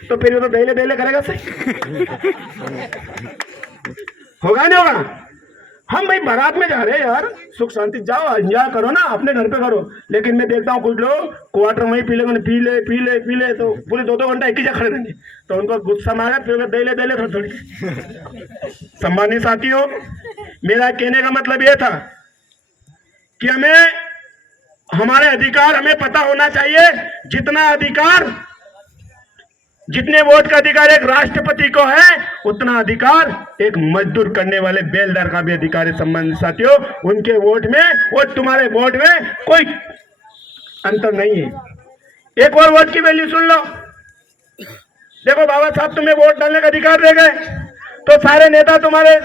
तो फिर वो तो देले देले करेगा सही। होगा नहीं होगा? हम भाई बारात में जा रहे हैं यार, सुख शांति जाओ एंजॉय करो ना, अपने घर पे करो। लेकिन मैं देखता हूँ कुछ लोग क्वार्टर वहीं पी ले पी ले तो पूरे 2-2 घंटा एक ही जगह खड़े रहेंगे, तो उनको गुस्सा मारा फिर दे ले थोड़ी थोड़ी। सम्मानित साथियों, मेरा कहने का मतलब ये था कि हमें हमारे अधिकार हमें पता होना चाहिए। जितने वोट का अधिकार एक राष्ट्रपति को है, उतना अधिकार एक मजदूर करने वाले बेलदार का भी अधिकार है। सम्मानित साथियों, उनके वोट में और तुम्हारे वोट में कोई अंतर नहीं है। एक और वोट की वैल्यू सुन लो। देखो बाबा साहब तुम्हें वोट डालने का अधिकार दे गए, तो सारे नेता तुम्हारे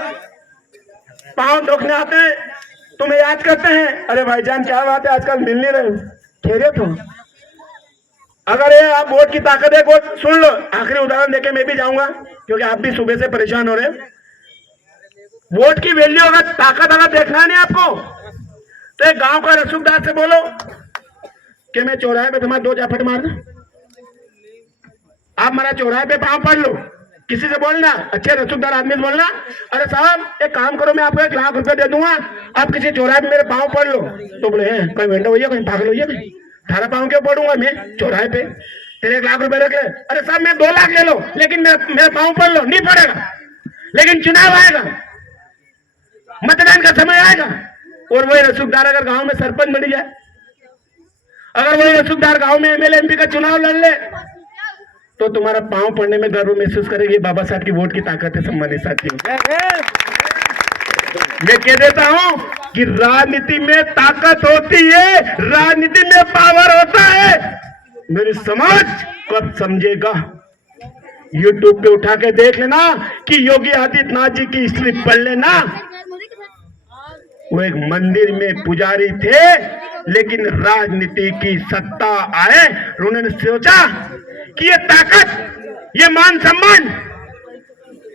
पांव धोखने आते हैं, तुम्हें याद करते हैं, अरे भाईजान क्या बात है आजकल मिल नहीं रहे, खैरियत हो। अगर ये आप वोट की ताकत है, वोट सुन लो, आखिरी उदाहरण देके मैं भी जाऊंगा क्योंकि आप भी सुबह से परेशान हो रहे हैं। वोट की वैल्यू अगर ताकत अगर देखना नहीं आपको, तो एक गांव का रसूखदार से बोलो कि मैं चौराहे पे तुम्हारे 2 झापट मार दूं, आप मेरा चौराहे पे पांव पड़ लो। किसी से बोलना, अच्छे रसूखदार आदमी से बोलना, अरे साहब एक काम करो मैं आपको 1 लाख रुपए दे दूंगा, आप किसी चौराहे पे मेरे पांव पड़ लो। तो बोले कोई वेंडा भैया कहीं पागल हो गया, थारा पांव क्यों पड़ूंगा मैं चौराहे पे, तेरे 1 लाख रुपए रख ले। अरे साहब मैं 2 लाख ले लो, लेकिन मेरे पांव पड़ लो। नहीं पड़ेगा, लेकिन चुनाव आएगा, मतदान का समय आएगा, और वही रसूखदार अगर गांव में सरपंच बन जाए, अगर वही रसूखदार गांव में एमएलए एमपी का चुनाव लड़ ले, तो तुम्हारा पांव पड़ने में गर्व महसूस करेगी। बाबा साहब की वोट की ताकत है। सम्मानित साथियों, मैं कह देता हूं कि राजनीति में ताकत होती है, राजनीति में पावर होता है। मेरी समाज कब समझेगा? यूट्यूब पे उठा के देख लेना कि योगी आदित्यनाथ जी की हिस्ट्री पढ़ लेना। वो एक मंदिर में पुजारी थे, लेकिन राजनीति की सत्ता आए, उन्होंने सोचा कि ये ताकत, ये मान सम्मान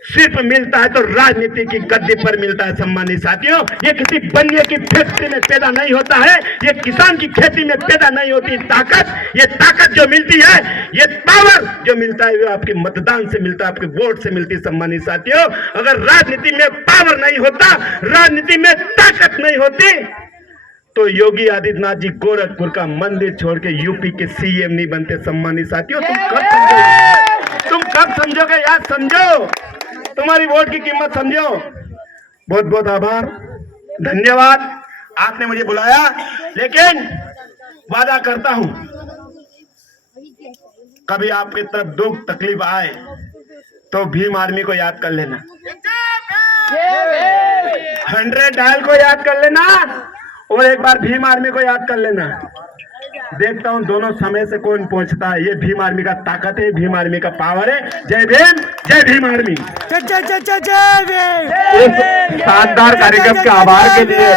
सिर्फ मिलता है तो राजनीति की गद्दी पर मिलता है। सम्मानित साथियों, ये किसी बनिए की फैक्ट्री में पैदा नहीं होता है, ये किसान की खेती में पैदा नहीं होती ताकत। ये ताकत जो मिलती है, ये पावर जो मिलता है, वो आपके मतदान से मिलता है, आपके वोट से मिलती है। सम्मानित साथियों, अगर राजनीति में पावर नहीं होता, राजनीति में ताकत नहीं होती, तो योगी आदित्यनाथ जी गोरखपुर का मंदिर छोड़ के यूपी के सीएम नहीं बनते। सम्मानित साथियों, तुम कब समझोगे? याद समझो, तुम्हारी वोट की कीमत समझो। बहुत बहुत आभार, धन्यवाद, आपने मुझे बुलाया। लेकिन वादा करता हूं, कभी आपके तरफ दुख तकलीफ आए तो भीम आर्मी को याद कर लेना, 100 डायल को याद कर लेना, और एक बार भीम आर्मी को याद कर लेना। देखता हूं दोनों समय से कौन पहुंचता है। ये भीम आर्मी का ताकत है, भीम आर्मी का पावर है। जय भीम, जय भीम आर्मी। इस शानदार कार्यक्रम के आभार के लिए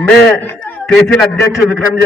मैं तहसील अध्यक्ष विक्रम